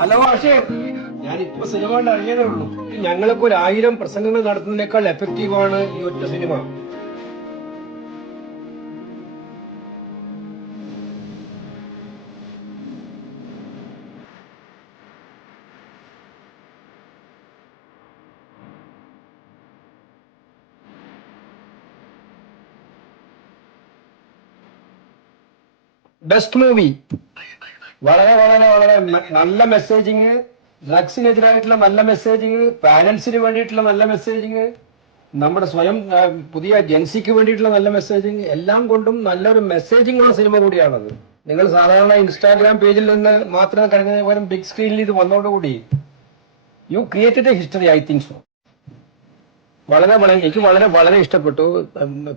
Hello Akshay, ഞാനിപ്പോ cinema കൊണ്ട് അറിയാനേ ഉള്ളൂ. ഞങ്ങളൊക്കെ 1000 പ്രസംഗങ്ങൾ നടത്തുന്നതിനേക്കാൾ എഫക്റ്റീവാണ് ഈ ഒറ്റ സിനിമ. ബെസ്റ്റ് മൂവി, വളരെ വളരെ വളരെ നല്ല മെസ്സേജിങ്, ഡ്രഗ്സിനെതിരായിട്ടുള്ള നല്ല മെസ്സേജിങ്, പാരന്റ്സിന് വേണ്ടിയിട്ടുള്ള നല്ല മെസ്സേജിങ്, നമ്മുടെ സ്വയം പുതിയ ജൻസിക്ക് വേണ്ടിയിട്ടുള്ള നല്ല മെസ്സേജിങ്, എല്ലാം കൊണ്ടും നല്ലൊരു മെസ്സേജിങ് ഉള്ള സിനിമ കൂടിയാണത്. നിങ്ങൾ സാധാരണ ഇൻസ്റ്റാഗ്രാം പേജിൽ നിന്ന് മാത്രം കഴിഞ്ഞ പോലും ബിഗ് സ്ക്രീനിൽ ഇത് വന്നതോടുകൂടി U created A history. I think so. വളരെ വളരെ എനിക്ക് വളരെ വളരെ ഇഷ്ടപ്പെട്ടു.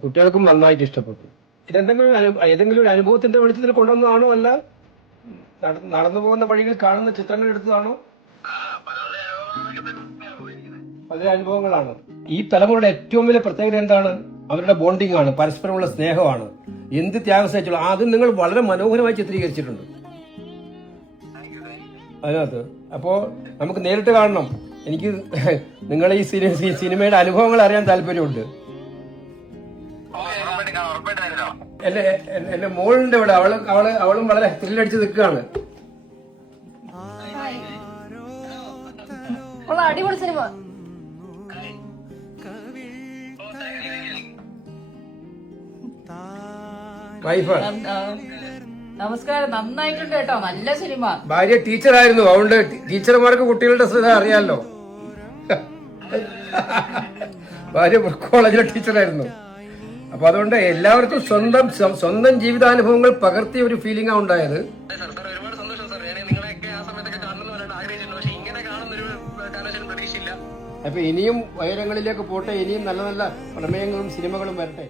കുട്ടികൾക്കും നന്നായിട്ട് ഇഷ്ടപ്പെട്ടു. ഇതെന്തെങ്കിലും ഏതെങ്കിലും ഒരു അനുഭവത്തിന്റെ വെളിച്ചത്തിൽ കൊണ്ടുവന്നതാണോ, അല്ല നടന്നു പോകുന്ന വഴികൾ കാണുന്ന ചിത്രങ്ങൾ എടുത്തതാണോ? പല അനുഭവങ്ങളാണ്. ഈ തലമുറയുടെ ഏറ്റവും വലിയ പ്രത്യേകത എന്താണ്? അവരുടെ ബോണ്ടിങ് ആണ്, പരസ്പരമുള്ള സ്നേഹമാണ്. എന്ത് ത്യാഗം സഹിച്ചുള്ള അത് നിങ്ങൾ വളരെ മനോഹരമായി ചിത്രീകരിച്ചിട്ടുണ്ട് അതിനകത്ത്. അപ്പോ നമുക്ക് നേരിട്ട് കാണണം. എനിക്ക് നിങ്ങളെ ഈ സിനിമയുടെ അനുഭവങ്ങൾ അറിയാൻ താല്പര്യമുണ്ട്. എന്റെ മോളുണ്ട് ഇവിടെ. അവളും വളരെ ത്രില്ലടിച്ച് നിൽക്കുകയാണ്. അടിപൊളി സിനിമ. വൈഫ് നമസ്കാരം. നന്നായിട്ടുണ്ട് കേട്ടോ, നല്ല സിനിമ. ഭാര്യ ടീച്ചറായിരുന്നു, അതുകൊണ്ട് ടീച്ചർമാർക്ക് കുട്ടികളുടെ ശ്രദ്ധ അറിയാലോ. ഭാര്യ കോളേജിലെ ടീച്ചറായിരുന്നു. അപ്പൊ അതുകൊണ്ട് എല്ലാവർക്കും സ്വന്തം ജീവിതാനുഭവങ്ങൾ പകർത്തിയ ഒരു ഫീലിംഗാ ഉണ്ടായത്. അപ്പൊ ഇനിയും ഉയരങ്ങളിലേക്ക് പോട്ടെ, ഇനിയും നല്ല നല്ല പ്രമേയങ്ങളും സിനിമകളും വരട്ടെ.